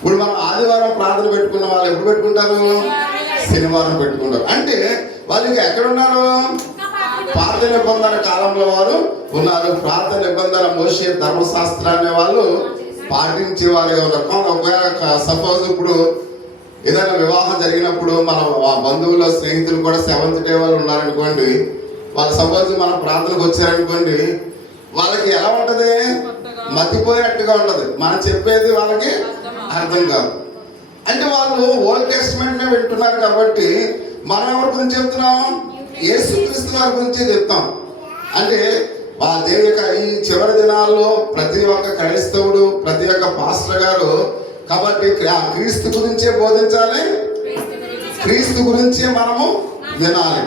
ఇప్పుడు మనం ఆదివారం ప్రార్థన పెట్టుకున్న వాళ్ళు ఎప్పుడు పెట్టుకుంటారు? శనివారం పెట్టుకుంటారు. అంటే వాళ్ళకి ఎక్కడున్నారు? పాత నిబంధన కాలంలో వారు ఉన్నారు. పాత నిబంధన మోషే ధర్మశాస్త్రాన్ని వాళ్ళు పాటించే వారిగా ఉన్నారు. ఒకవేళ సపోజ్ ఇప్పుడు ఏదైనా వివాహం జరిగినప్పుడు మన బంధువుల స్నేహితులు కూడా సెవెంత్ డే వాళ్ళు ఉన్నారనుకోండి, వాళ్ళు సపోజ్ మన ప్రార్థనకు వచ్చారనుకోండి, వాళ్ళకి ఎలా ఉంటది? మతిపోయేట్టుగా ఉంటది. మనం చెప్పేది వాళ్ళకి అర్థం కాదు. అంటే వాళ్ళు ఓల్డ్ టెస్ట్మెంట్ వింటున్నారు కాబట్టి మనం ఎవరి గురించి చెప్తున్నాం? యేసుక్రీస్తు వారి గురించి చెప్తాం. అంటే ఆ దేవుని యొక్క ఈ చివరి దినాల్లో ప్రతి ఒక్క క్రైస్తవుడు, ప్రతి ఒక్క పాస్టర్ గారు కాబట్టి క్రీస్తు గురించే బోధించాలి, క్రీస్తు గురించే మనము వినాలి.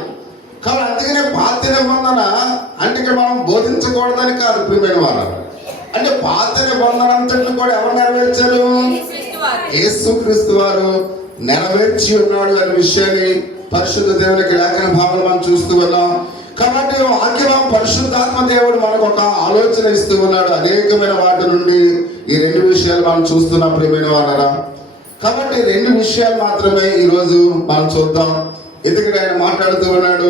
కాబట్టి అందుకనే పాత నిబంధన అంటే ఇక్కడ మనం బోధించకూడదని కాదు ప్రియమైన వారు. అంటే పాత నిబంధన అంతటిని కూడా ఎవరు నెరవేర్చారు? యేసుక్రీస్తు వారు నెరవేర్చి ఉన్నాడు అనే విషయాన్ని పరిశుద్ధ దేవునికి లేఖన భావనలు మనం చూస్తూ ఉన్నాం. కాబట్టి వాక్యం పరిశుద్ధాత్మ దేవుడు మనకు ఒక ఆలోచన ఇస్తూ ఉన్నాడు. అనేకమైన వాటి నుండి ఈ రెండు విషయాలు మనం చూస్తున్నాం ప్రియమైన వారరా. కాబట్టి రెండు విషయాలు మాత్రమే ఈరోజు మనం చూద్దాం. ఎందుకంటే ఆయన మాట్లాడుతూ ఉన్నాడు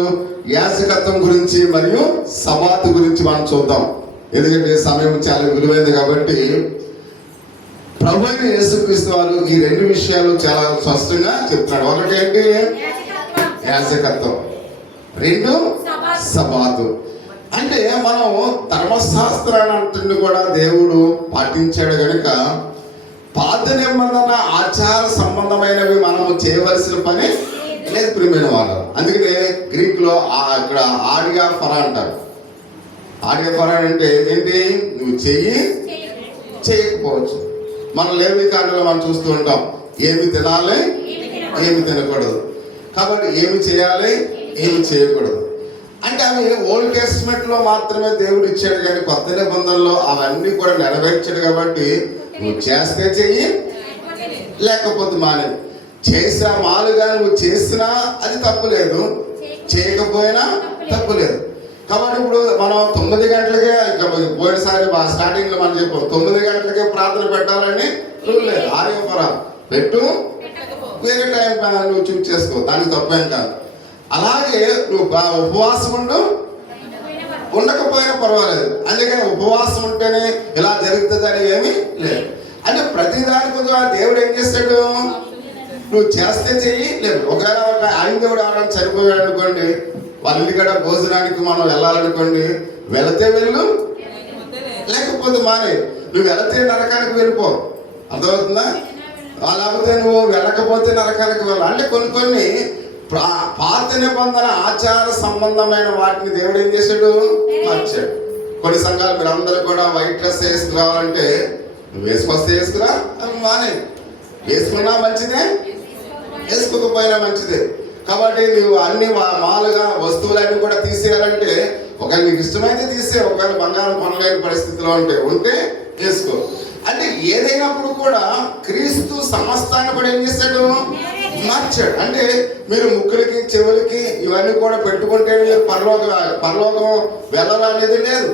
యాజకత్వం గురించి మరియు సబాతు గురించి మనం చూద్దాం. ఎందుకంటే సమయం చాలా విలువైంది కాబట్టి ప్రభు అయిన యేసుక్రీస్తు వారు ఈ రెండు విషయాలు చాలా స్పష్టంగా చెప్తున్నాడు. ఒకటేంటి? యాజకత్వం, రెండు సబాతు. అంటే మనం ధర్మశాస్త్రాన్ని కూడా దేవుడు పాటించాడు కనుక పాత నిబంధన ఆచార సంబంధమైనవి మనము చేయవలసిన పని లేదు ప్రియమైన వాళ్ళు. అందుకనే గ్రీక్ లో ఇక్కడ ఆడియా ఫరా అంటారు. ఆడియా ఫరా అంటే ఏంటి? నువ్వు చేయకపోవచ్చు. మన లేవి కాండలో మనం చూస్తూ ఉంటాం ఏమి తినాలి, ఏమి తినకూడదు. కాబట్టి ఏమి చేయాలి, ఏమి చేయకూడదు. అంటే అవి ఓల్డ్ టెస్ట్మెంట్ లో మాత్రమే దేవుడు ఇచ్చాడు, కానీ కొత్త నిబంధనలో అవన్నీ కూడా నెరవేర్చాడు. కాబట్టి నువ్వు చేస్తే చెయ్యి, లేకపోతే మానే. చేసా మాలుగా నువ్వు చేసినా అది తప్పులేదు, చేయకపోయినా తప్పులేదు. కాబట్టి ఇప్పుడు మనం 9 గంటలకే, పోయినసారి స్టార్టింగ్ లో మనం చెప్పాం 9 గంటలకే ప్రార్థన పెట్టాలని రూల్ లేదు. ఆర్యఫరా పెట్టు, వేరే టైం నువ్వు చూస్ చేసుకో, దానికి తప్పేం కాదు. అలాగే నువ్వు ఉపవాసం ఉండకపోయినా పర్వాలేదు. అందుకని ఉపవాసం ఉంటేనే ఇలా జరుగుతుంది అని ఏమీ లేదు. అంటే ప్రతి దానికి దేవుడు ఏం చేస్తాడు? నువ్వు చేస్తే చెయ్యి, లేదు. ఒకవేళ ఆయన దేవుడు ఎవరైనా చనిపోయాడు అనుకోండి, వాళ్ళ ఇంటికాడ భోజనానికి మనం వెళ్ళాలనుకోండి, వెళితే వెళ్ళు, లేకపోతే మానే. నువ్వు వెళితే నరకానికి వెళ్ళిపో, అర్థమవుతుందా? లేకపోతే నువ్వు వెళ్ళకపోతే నరకానికి వెళ్ళాలి. అంటే కొన్ని పాత నిబంధన ఆచార సంబంధమైన వాటిని దేవుడు ఏం చేశాడు? మార్చాడు. కొన్ని సంఘాలు మీరు అందరూ కూడా వైట్ డ్రెస్ వేసుకురావాలంటే నువ్వు వేసుకొస్తే వేసుకురా, అవి మానే. వేసుకున్నా మంచిదే, వేసుకోకపోయినా మంచిదే. కాబట్టి నువ్వు అన్ని మాలుగా వస్తువులన్నీ కూడా తీసేయాలంటే ఒకవేళ నీకు ఇష్టమైతే తీసే, ఒకవేళ బంగారం కొనలేని పరిస్థితిలో ఉంటే వేసుకో. అంటే ఏదైనప్పుడు కూడా క్రీస్తు సమస్తాన్ని కూడా ఏం చేశాడు? మార్చాడు. అంటే మీరు ముక్కులకి చెవులకి ఇవన్నీ కూడా పెట్టుకుంటే మీరు పరలోకం వెళ్ళాలనేది లేదు.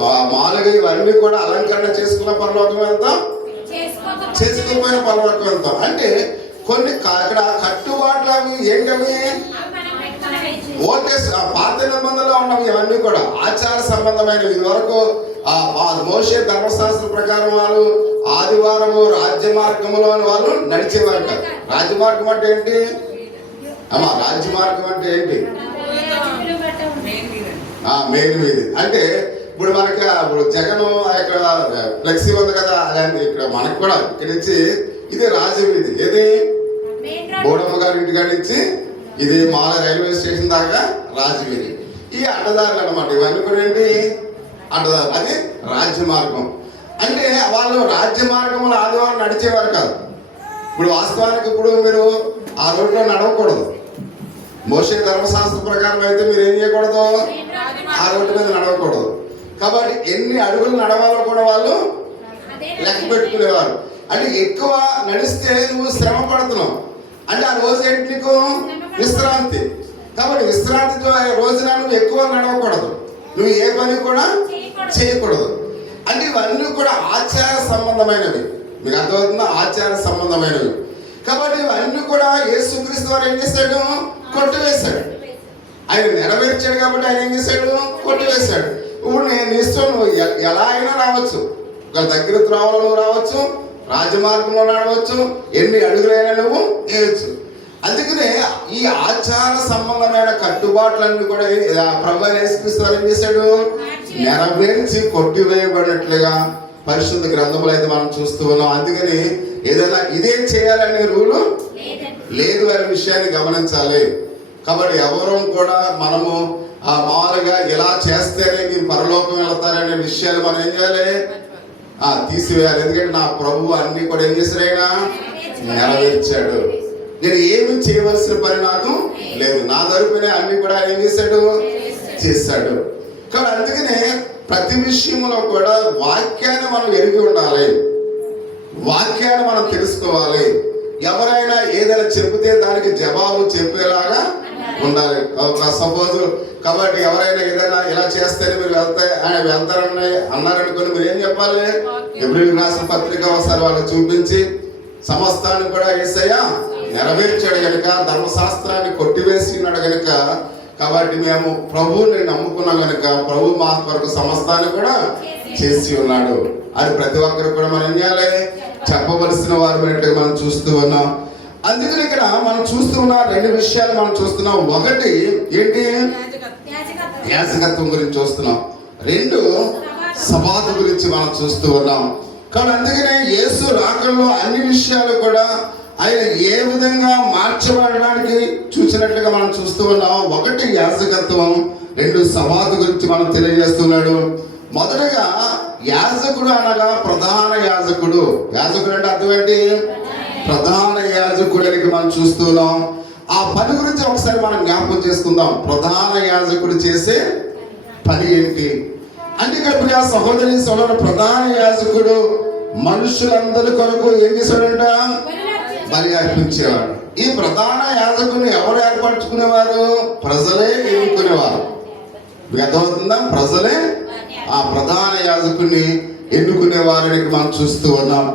మామూలుగా ఇవన్నీ కూడా అలంకరణ చేసుకున్న పరలోకం వెళ్తాం, చేసుకోకపోయిన పరలోకం వెళ్తాం. అంటే కొన్ని ఇక్కడ కట్టుబాట్లు అవి ఏంటవి? ఓల్టెస్ట్ పాత నిబంధనలో ఉన్నవి ఇవన్నీ కూడా ఆచార సంబంధమైనవి. ఇది వరకు మోషే ధర్మశాస్త్ర ప్రకారం వాళ్ళు ఆదివారము రాజ్య మార్గంలో వాళ్ళు నడిచేవారు కాదు. రాజ్యమార్గం అంటే ఏంటి అమ్మా? రాజ్యమార్గం అంటే ఏంటి? మెయిన్ వీధి. అంటే ఇప్పుడు మనకి ఇప్పుడు జగన్ ఇక్కడ ఫ్లెక్సీ ఉంది కదా, అలాంటి ఇక్కడ మనకు కూడా ఇక్కడ నుంచి ఇది రాజవీధి. ఏది? బోడమ్మ గారి ఇంటికాడ నుంచి ఇది మాల రైల్వే స్టేషన్ దాకా రాజవీధి. ఈ అడ్డదారులు అనమాట. ఇవన్నీ కూడా ఏంటి? అడ్డదారు. అది రాజ్య మార్గం. అంటే వాళ్ళు రాజ్య మార్గంలో ఆదివారం నడిచేవారు కాదు. ఇప్పుడు వాస్తవానికి ఇప్పుడు మీరు ఆ రోడ్లో నడవకూడదు. మోషే ధర్మశాస్త్ర ప్రకారం అయితే మీరు ఏం చేయకూడదు? ఆ రోడ్డు మీద నడవకూడదు. కాబట్టి ఎన్ని అడుగులు నడవాలో కూడా వాళ్ళు లెక్క పెట్టుకునేవారు. అంటే ఎక్కువ నడిస్తే నువ్వు శ్రమ పడుతున్నావు. అంటే ఆ రోజు ఏంటి? నీకు విశ్రాంతి. కాబట్టి విశ్రాంతితో రోజున నువ్వు ఎక్కువ నడవకూడదు, నువ్వు ఏ పని కూడా చేయకూడదు. అంటే ఇవన్నీ కూడా ఆచార సంబంధమైనవి. మీకు అర్థమవుతుందా? ఆచార సంబంధమైనవి. కాబట్టి ఇవన్నీ కూడా యేసుక్రీస్తు వారు ఏం చేశాడు? కొట్టివేశాడు. ఆయన నెరవేర్చాడు కాబట్టి ఆయన ఏం చేశాడు? కొట్టివేశాడు. ఇప్పుడు నేను ఇష్టం, నువ్వు ఎలా అయినా రావచ్చు, ఒక దగ్గర త్రోవలో నువ్వు రావచ్చు, రాజమార్గంలో నడవచ్చు, ఎన్ని అడుగులైనా నువ్వు వేయచ్చు. అందుకనే ఈ ఆచార సంబంధమైన కట్టుబాట్లన్నీ కూడా ప్రభువైన యేసుక్రీస్తు వారు ఏం చేశాడు? నెరవేర్చి కొట్టివేయబడినట్లుగా పరిశుద్ధ గ్రంథములు అయితే మనం చూస్తూ ఉన్నాం. అందుకని ఏదైనా ఇదే చేయాలనే రూలు లేదు అనే విషయాన్ని గమనించాలి. కాబట్టి ఎవరూ కూడా మనము మామూలుగా ఇలా చేస్తేనే మీరు పరలోకం వెళతారనే విషయాలు మనం ఏం చేయాలి? తీసివేయాలి. ఎందుకంటే నా ప్రభువు అన్ని కూడా ఏం చేశారైనా నెరవేర్చాడు. నేను ఏమి చేయవలసిన పని నాకు లేదు, నా తరపునే అన్ని కూడా ఏం చేశాడు? చేశాడు. కాబట్టి అందుకనే ప్రతి విషయంలో కూడా వాక్యాన్ని మనం ఎరిగి ఉండాలి, వాక్యాన్ని మనం తెలుసుకోవాలి. ఎవరైనా ఏదైనా చెబితే దానికి జవాబు చెప్పేలాగా ఉండాలి. సపోజ్ కాబట్టి ఎవరైనా ఏదైనా ఇలా చేస్తేనే మీరు వెళ్తారని అన్నారనుకుని మీరు ఏం చెప్పాలి? ఎబ్రీయులకు రాసిన పత్రిక ఒకసారి వాళ్ళకి చూపించి, సమస్తాన్ని కూడా యేసయ్య నెరవేర్చాడు కనుక, ధర్మశాస్త్రాన్ని కొట్టివేసి ఉన్నాడు కనుక, కాబట్టి మేము ప్రభువుని నమ్ముకున్నాం కనుక ప్రభు మా కొరకు సమస్తాన్ని కూడా చేసి ఉన్నాడు అని ప్రతి ఒక్కరు కూడా మనం ఏం చేయాలి? చెప్పవలసిన వారు మనం చూస్తూ ఉన్నాం. అందుకని ఇక్కడ మనం చూస్తూ ఉన్న రెండు విషయాలు మనం చూస్తున్నాం. ఒకటి ఏంటి? యాజకత్వం గురించి చూస్తున్నాం. రెండు సబాతు గురించి మనం చూస్తూ ఉన్నాం. కాబట్టి అందుకనే యేసు రాకల్లో అన్ని విషయాలు కూడా ఆయన ఏ విధంగా మార్చబడడానికి చూసినట్లుగా మనం చూస్తూ ఉన్నాం. ఒకటి యాజకత్వం, రెండు సబాతు గురించి మనం తెలియజేస్తున్నాడు. మొదటగా యాజకుడు అనగా ప్రధాన యాజకుడు. యాజకుడు అంటే అర్థం ఏంటి? ప్రధాన యాజకుడికి మనం చూస్తున్నాం. ఆ పని గురించి ఒకసారి మనం జ్ఞాపకం చేసుకుందాం. ప్రధాన యాజకుడు చేసే పని ఏంటి అంటే, ఇక్కడ ప్రియ సహోదరి సోదరుడు, ప్రధాన యాజకుడు మనుషులందరి కొరకు ఏం చేశాడంట? బలి అర్పించేవాడు. ఈ ప్రధాన యాజకుని ఎవరు ఏర్పరచుకునేవారు? ప్రజలే ఎన్నుకునేవారు. అర్థమవుతుందా? ప్రజలే ఆ ప్రధాన యాజకుని ఎన్నుకునేవారిని మనం చూస్తూ ఉన్నాం.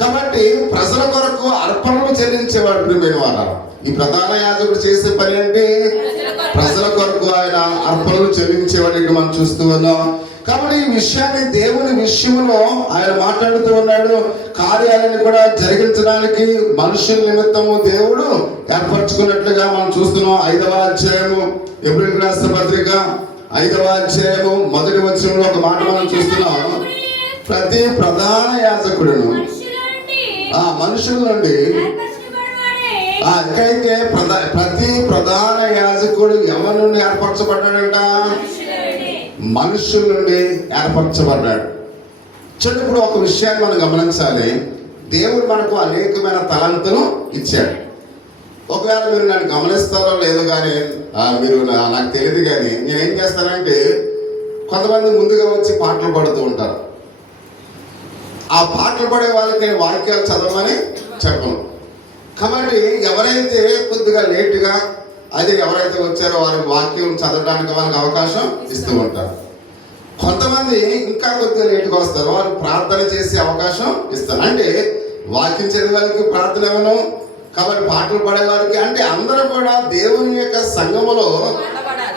కాబట్టి ప్రజల కొరకు అర్పణలు చెల్లించేవాడు. ప్రియమైన వారు, ఈ ప్రధాన యాజకుడు చేసే పని ఏంటి? ప్రజల కొరకు ఆయన అర్పణలు చెల్లించేవాడిని మనం చూస్తూ ఉన్నాం. కాబట్టి ఈ విషయాన్ని దేవుని విషయంలో ఆయన మాట్లాడుతూ ఉన్నాడు. కార్యాలను కూడా జరిగించడానికి మనుషుల నిమిత్తము దేవుడు ఏర్పరచుకున్నట్లుగా మనం చూస్తున్నాం. 5వ అధ్యాయము ఎబ్రీయులకు రాసిన పత్రిక 5వ అధ్యాయము 1వ వచనంలో ఒక మాట మనం చూస్తున్నాం. ప్రతి ప్రధాన యాజకుడును మనుషుల నుండి ఎక్కడైతే ప్రతి ప్రధాన యాజకుడు ఎవరి నుండి ఏర్పరచబడ్డాడంట? మనుషుల నుండి ఏర్పరచబడ్డాడు. చూడండి, ఇప్పుడు ఒక విషయాన్ని మనం గమనించాలి. దేవుడు మనకు అనేకమైన తలంతులు ఇచ్చాడు. ఒకవేళ మీరు నన్ను గమనిస్తారో లేదో కానీ మీరు నాకు తెలియదు, కానీ నేనేం చేస్తానంటే, కొంతమంది ముందుగా వచ్చి పాటలు పాడుతూ ఉంటారు. ఆ పాటలు పాడే వాళ్ళకి నేను వాక్యాలు చదవమని చెప్పను. కాబట్టి ఎవరైతే కొద్దిగా లేటుగా అది ఎవరైతే వచ్చారో వారికి వాక్యం చదవడానికి వాళ్ళకి అవకాశం ఇస్తూ ఉంటారు. కొంతమంది ఇంకా కొద్దిగా లేటుగా వస్తారు, వారు ప్రార్థన చేసే అవకాశం ఇస్తారు. అంటే వాక్యం చదివే వాళ్ళకి ప్రార్థన ఇవ్వను, కాబట్టి పాటలు పాడేవారికి, అంటే అందరూ కూడా దేవుని యొక్క సంఘములో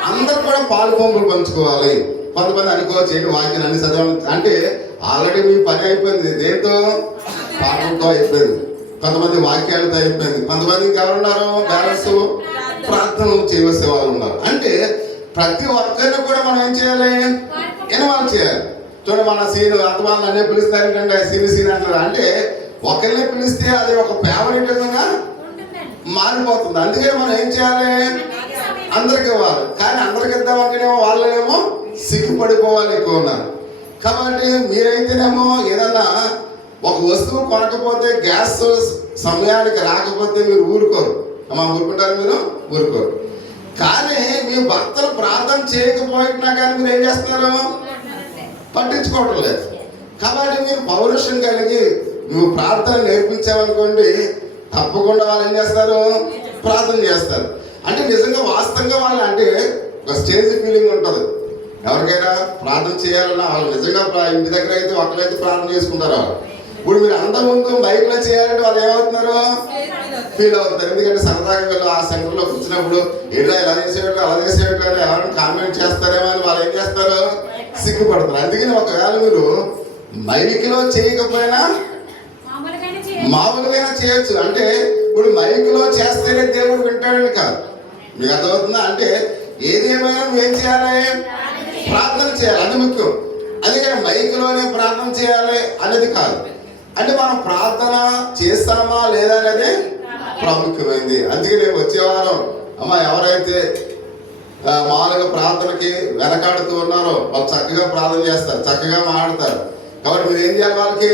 అందరూ కూడా పాలు పంపులు పంచుకోవాలి. కొంతమంది అనుకోవచ్చు, ఏంటి వాక్యం అన్ని చదవాలి అంటే, ఆల్రెడీ మీ పని అయిపోయింది. దేంతో? పాటలతో అయిపోయింది. కొంతమంది వాక్యాలతో అయిపోయింది. కొంతమంది ఇంకెవరున్నారు? బ్యాలెన్స్ ప్రార్థనలు చేయవలసే వాళ్ళు ఉన్నారు. అంటే ప్రతి ఒక్కరిని కూడా మనం ఏం చేయాలి? ఇన్వాల్వ్ చేయాలి. చూడండి, మన సీన్ అంతమంది అన్నీ పిలుస్తారు ఏంటంటే సీన్ అంటారు. అంటే ఒకరిని పిలిస్తే అది ఒక ఫేవరెట్గా మారిపోతుంది. అందుకని మనం ఏం చేయాలి? అందరికి ఇవ్వాలి. కానీ అందరికి ఇద్దామనుకునేమో వాళ్ళేమో సిగ్గుపడిపోవాలి ఎక్కువ ఉన్నారు. కాబట్టి మీరైతేనేమో ఏదన్నా ఒక వస్తువు కొనకపోతే, గ్యాస్ సమయానికి రాకపోతే మీరు ఊరుకోరు. అమ్మా ఊరుకుంటారు? మీరు ఊరుకోరు. కానీ మీ భర్తలు ప్రార్థన చేయకపోయినా కానీ మీరు ఏం చేస్తున్నారు? పట్టించుకోవడం లేదు. కాబట్టి మీరు పౌరుషం కలిగి నువ్వు ప్రార్థన నేర్పించావనుకోండి, తప్పకుండా వాళ్ళు ఏం చేస్తారు? ప్రార్థన చేస్తారు. అంటే నిజంగా వాస్తవంగా వాళ్ళు అంటే ఒక స్టేజ్ ఫీలింగ్ ఉంటుంది. ఎవరికైనా ప్రార్థన చేయాలన్నా వాళ్ళు నిజంగా ఇంటి దగ్గర అయితే ఒకళ్ళైతే ప్రార్థన చేసుకుంటారు. వాళ్ళు ఇప్పుడు మీరు అందరి ముందు మైక్ లో చేయాలంటే వాళ్ళు ఏమవుతున్నారు, ఫీల్ అవుతారు. ఎందుకంటే సరదాగా వీళ్ళు ఆ సెంటర్లో కూర్చున్నప్పుడు ఏడా ఇలా చేసేవాళ్ళు అలా చేసేవాళ్ళు అని ఎవరైనా కామెంట్ చేస్తారేమో అని వాళ్ళు ఏం చేస్తారు, సిగ్గుపడతారు. అందుకని ఒకవేళ మీరు మైక్ లో చేయకపోయినా మామూలుగా చేయొచ్చు. అంటే ఇప్పుడు మైక్ లో చేస్తేనే దేవుడు వింటాడని కాదు, మీకు అర్థమవుతుందా? అంటే ఏదేమైనా నువ్వేం చేయాలి, ప్రార్థన చేయాలి, అది ముఖ్యం. అందుకని మైక్ లోనే ప్రార్థన చేయాలి అనేది కాదు. అంటే మనం ప్రార్థన చేస్తామా లేదా అనేది ప్రాముఖ్యమైంది. అందుకని వచ్చే వారం అమ్మ ఎవరైతే మామూలుగా ప్రార్థనకి వెనకాడుతూ ఉన్నారో వాళ్ళు చక్కగా ప్రార్థన చేస్తారు, చక్కగా మాట్లాడతారు. కాబట్టి మీరు ఏం చేయాలి, వాళ్ళకి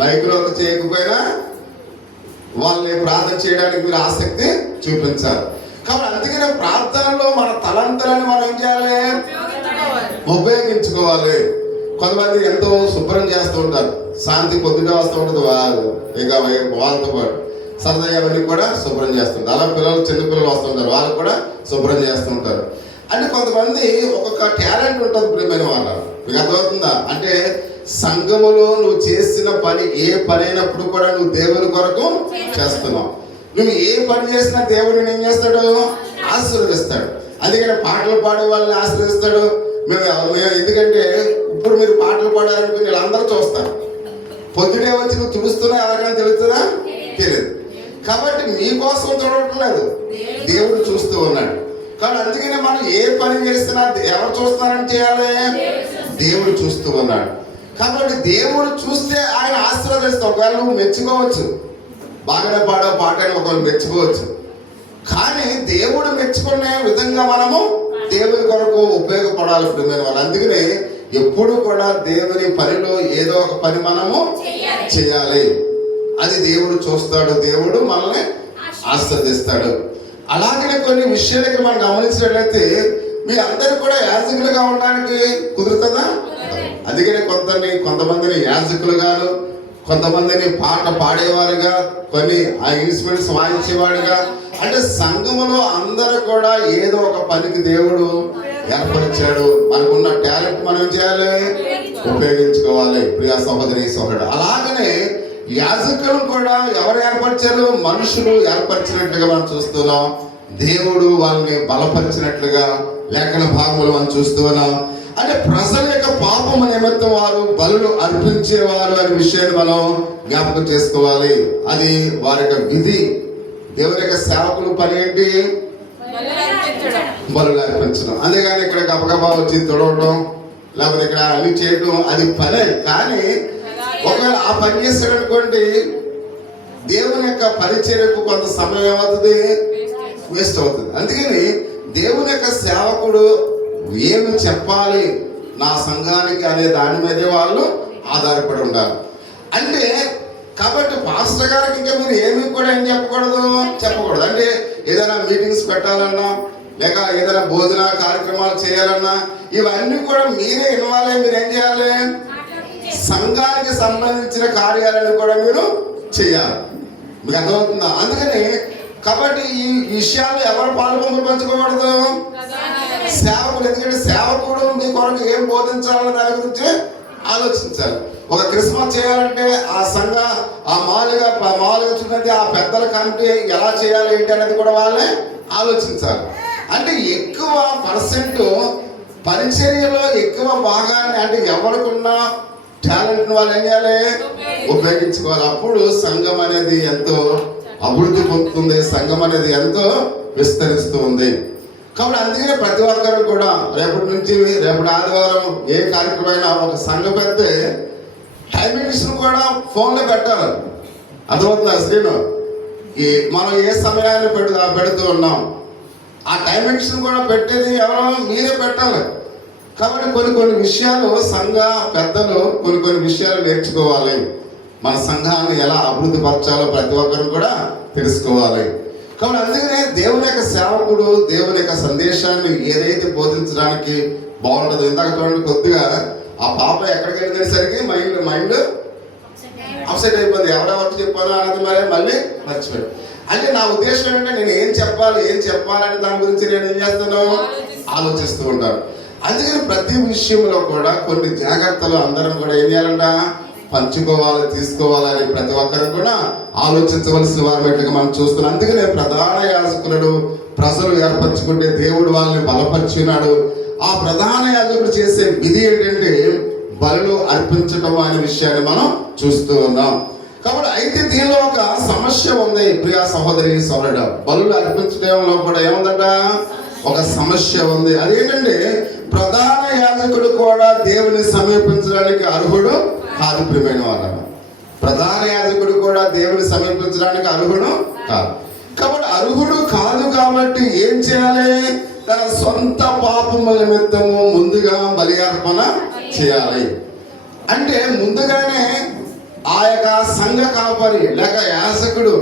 మైకులో చేయకపోయినా వాళ్ళని ప్రార్థన చేయడానికి మీరు ఆసక్తి చూపించాలి. కాబట్టి అందుకనే ప్రార్థనలో మన తలంతలని మనం ఏం చేయాలి, ఉపయోగించుకోవాలి. కొంతమంది ఎంతో శుభ్రం చేస్తూ ఉంటారు, శాంతి పొద్దుగా వస్తూ ఉంటుంది, ఇక వాళ్ళతో పాటు సరదాగా అవన్నీ కూడా శుభ్రం చేస్తుంటారు. అలా పిల్లలు చిన్నపిల్లలు వస్తుంటారు, వాళ్ళు కూడా శుభ్రం చేస్తుంటారు. అంటే కొంతమంది ఒక్కొక్క టాలెంట్ ఉంటుంది ప్రియమైన వాళ్ళ, మీకు అర్థమవుతుందా? అంటే సంఘములో నువ్వు చేసిన పని ఏ పని అయినప్పుడు కూడా నువ్వు దేవుని కొరకు చేస్తున్నావు. నువ్వు ఏ పని చేసినా దేవుడిని ఏం చేస్తాడు, ఆశీర్వదిస్తాడు. అందుకని పాటలు పాడే వాళ్ళని ఆశీర్వదిస్తాడు. మేము ఎందుకంటే ఇప్పుడు మీరు పాటలు పాడాలనుకుని వీళ్ళందరూ చూస్తారు, పొద్దునే వచ్చి నువ్వు తుడుస్తున్నా ఎవరికైనా తెలుస్తుందా, తెలియదు. కాబట్టి మీకోసం చూడట్లేదు, దేవుడు చూస్తూ ఉన్నాడు. కానీ అందుకనే మనం ఏ పని చేస్తున్నా ఎవరు చూస్తున్నారని చేయాలి, దేవుడు చూస్తూ ఉన్నాడు. కాబట్టి దేవుడు చూస్తే ఆయన ఆశీర్వదిస్తాడు. ఒకవేళ నువ్వు మెచ్చుకోవచ్చు, బాగానే పాడే పాట అని ఒకవేళ మెచ్చుకోవచ్చు, కానీ దేవుడు మెచ్చుకునే విధంగా మనము దేవుని కొరకు ఉపయోగపడాలి ప్రియమైన వాళ్ళు. అందుకనే ఎప్పుడు కూడా దేవుని పనిలో ఏదో ఒక పని మనము చేయాలి. అది దేవుడు చూస్తాడు, దేవుడు మనల్ని ఆశీర్వదిస్తాడు. అలాగనే కొన్ని విషయాలకి మనం గమనించినట్లయితే మీ అందరూ కూడా యాజకులుగా ఉండడానికి కుదురుతుందా? అందుకనే కొంతమందిని యాజకులుగాను, కొంతమందిని పాట పాడేవారుగా, కొన్ని ఆ ఇన్స్ట్రుమెంట్స్ వాయించేవాడుగా. అంటే సంఘములో అందరూ కూడా ఏదో ఒక పనికి దేవుడు ఏర్పరిచాడు. మనకున్న టాలెంట్ మనం చేయాలి, ఉపయోగించుకోవాలి ప్రియా సహోదరి సహోదరుడు. అలాగనే యాజకులను కూడా ఎవరు ఏర్పరిచారు, మనుషులు ఏర్పరిచినట్లుగా మనం చూస్తున్నాం. దేవుడు వాళ్ళని బలపరిచినట్లుగా లేఖన భాగములు మనం చూస్తున్నాం. అంటే ప్రజల యొక్క పాపం నిమిత్తం వారు బలులు అర్పించేవారు అనే విషయాన్ని మనం జ్ఞాపకం చేసుకోవాలి. అది వారి యొక్క విధి. దేవుని యొక్క సేవకులు పని ఏంటి, బలులు అర్పించడం. అందుకని ఇక్కడ గబగబా వచ్చి తొడవడం లేకపోతే ఇక్కడ అన్ని చేయడం అది పనే. కానీ ఒకవేళ ఆ పని చేస్తాడు అనుకోండి, దేవుని యొక్క పరిచర్యకు కొంత సమయం ఏమవుతుంది, వేస్ట్ అవుతుంది. అందుకని దేవుని యొక్క సేవకుడు ఏమి చెప్పాలి నా సంఘానికి అనే దాని మీదే వాళ్ళు ఆధారపడి ఉండాలి. అంటే కాబట్టి పాస్టర్ గారికి ఇంకా మీరు ఏమి కూడా ఏం చెప్పకూడదు. అంటే ఏదైనా మీటింగ్స్ పెట్టాలన్నా లేక ఏదైనా భోజన కార్యక్రమాలు చేయాలన్నా ఇవన్నీ కూడా మీరే ఇన్వాల్వ్ అయ్యి మీరు ఏం చేయాలి, సంఘానికి సంబంధించిన కార్యాలను కూడా మీరు చేయాలి. మీకు అర్థమవుతుందా? అందుకని కాబట్టి ఈ విషయాలు ఎవరు పంచుకోకూడదు, సేవకుడు. ఎందుకంటే సేవకుడు మీ కొరకు ఏం బోధించాలన్న దాని గురించి ఆలోచించాలి. ఒక క్రిస్మస్ చేయాలంటే ఆ సంఘ మామూలుగా చూడండి ఆ పెద్దల కమిటీ ఎలా చేయాలి ఏంటి అనేది కూడా వాళ్ళే ఆలోచించాలి. అంటే ఎక్కువ పర్సెంట్ పరిచర్యలో ఎక్కువ భాగాన్ని అంటే ఎవరికున్న టాలెంట్ వాళ్ళు ఏం చేయాలి, ఉపయోగించుకోవాలి. అప్పుడు సంఘం అనేది ఎంతో అభివృద్ధి పొందుతుంది, సంఘం అనేది ఎంతో విస్తరిస్తూ ఉంది. కాబట్టి అందుకనే ప్రతి ఒక్కరు కూడా రేపటి నుంచి రేపటి ఆదివారం ఏ కార్యక్రమం అయినా ఒక సంఘ పెద్ద టైమింగ్స్ కూడా ఫోన్లో పెట్టాలి. అర్థమవుతుంది స్క్రీన్ మనం ఏ సమయాన్ని పెడుతూ ఉన్నాం ఆ టైమింగ్స్ కూడా పెట్టేది ఎవరో మీరే పెట్టాలి. కాబట్టి కొన్ని విషయాలు సంఘ పెద్దలు కొన్ని విషయాలు నేర్చుకోవాలి. మన సంఘాన్ని ఎలా అభివృద్ధి పరచాలో ప్రతి ఒక్కరు కూడా తెలుసుకోవాలి. కాబట్టి అందుకనే దేవుని యొక్క సేవకుడు దేవుని యొక్క సందేశాన్ని ఏదైతే బోధించడానికి బాగుంటుందో, ఇందాక చూడండి కొద్దిగా ఆ పాప ఎక్కడికి వెళ్ళేసరికి మైండ్ అప్సెట్ అయిపోయింది. ఎవరెవరికి చెప్పాలో అనేది మళ్ళీ మర్చిపోయాడు. అంటే నా ఉద్దేశం ఏంటంటే నేను ఏం చెప్పాలని దాని గురించి నేను ఏం చేస్తాను, ఆలోచిస్తూ ఉంటాను. అందుకని ప్రతి విషయంలో కూడా కొన్ని జాగ్రత్తలు అందరం కూడా ఏం చేయాలంట, పంచుకోవాలి, తీసుకోవాలని ప్రతి ఒక్కరు కూడా ఆలోచించవలసిన వారిగా మనం చూస్తున్నాం. అందుకనే ప్రధాన యాజకులను ప్రజలు ఏర్పరచుకుంటే దేవుడు వాళ్ళని బలపరిచినాడు. ఆ ప్రధాన యాజకుడు చేసే విధి ఏంటంటే బలులు అర్పించటం అనే విషయాన్ని మనం చూస్తూ ఉన్నాం. కాబట్టి అయితే దీనిలో ఒక సమస్య ఉంది ప్రియా సహోదరి సోదరుడా. బలులు అర్పించడంలో కూడా ఏముందట, ఒక సమస్య ఉంది. అదేంటంటే ప్రధాన యాజకుడు కూడా దేవుని సమీపించడానికి అర్హుడు కాదు. ప్రియమైన వాళ్ళ, ప్రధాన యాజకుడు కూడా దేవుని సమీపించడానికి అర్హుడు కాదు. కాబట్టి అర్హుడు కాదు కాబట్టి ఏం చేయాలి, తన సొంత పాపముల నిమిత్తము ముందుగా బలి అర్పణ చేయాలి. అంటే ముందుగానే ఆ యొక్క సంఘ కాపరి లేక యాజకుడు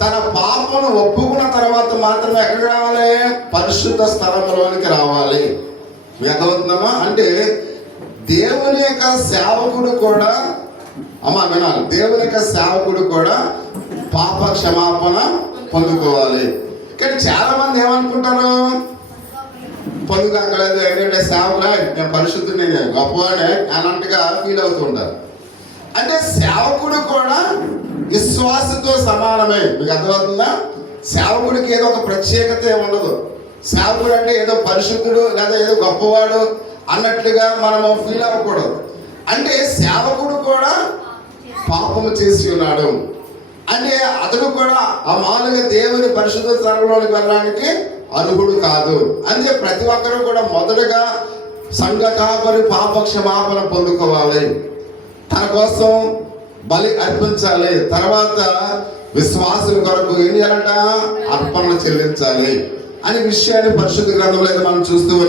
తన పాపను ఒప్పుకున్న తర్వాత మాత్రమే ఎక్కడికి రావాలి, పరిశుద్ధ స్థలంలోనికి రావాలి. మీకు అర్థమవుతుందమ్మా? అంటే దేవుని యొక్క సేవకుడు కూడా వినాలి, దేవుని యొక్క సేవకుడు కూడా పాప క్షమాపణ పొందుకోవాలి. కానీ చాలా మంది ఏమనుకుంటారు, పొందుకోగలదు ఎందుకంటే సేవకుడా నేను పరిశుద్ధుని గొప్పవాడే అన్నట్టుగా ఫీల్ అవుతూ ఉంటారు. అంటే సేవకుడు కూడా విశ్వాసతో సమానమే. మీకు అర్థమవుతుందా? సేవకుడికి ఏదో ఒక ప్రత్యేకత ఉండదు. సేవకుడు అంటే ఏదో పరిశుద్ధుడు లేదా ఏదో గొప్పవాడు అన్నట్లుగా మనము ఫీల్ అవ్వకూడదు. అంటే సేవకుడు కూడా పాపము చేసి ఉన్నాడు అంటే అతడు కూడా ఆ మామూలుగా దేవుని పరిశుద్ధ స్థలంలోనికి వెళ్ళడానికి అర్హుడు కాదు. అంటే ప్రతి ఒక్కరూ కూడా మొదటగా సంఘ కాపరి పాప క్షమాపణ పొందుకోవాలి, తన కోసం బలి అర్పించాలి, తర్వాత విశ్వాసుల కొరకు ఏం చేయాలంట, అర్పణ చెల్లించాలి అనే విషయాన్ని పరిశుద్ధ గ్రంథంలో మనం చూస్తూ